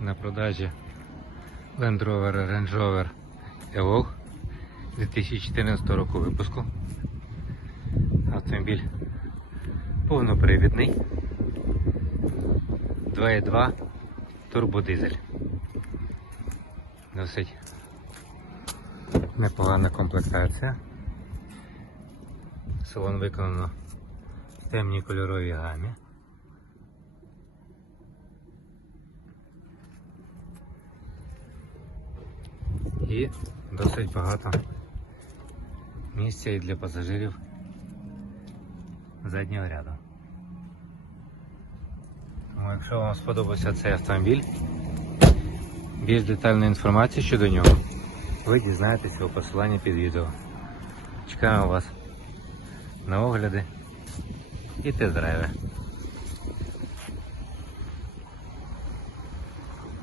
на продажі Land Rover Range Rover Evoque 2014 року випуску. Автомобіль повнопривідний. 2.2 турбодизель. Досить непогана комплектація. Салон виконано в темній кольоровій гамі. І досить багато місця і для пасажирів заднього ряду. Тому якщо вам сподобався цей автомобіль, більш детальної інформації щодо нього, ви дізнаєтеся у посиланні під відео. Чекаємо вас на огляди і тест-драйви.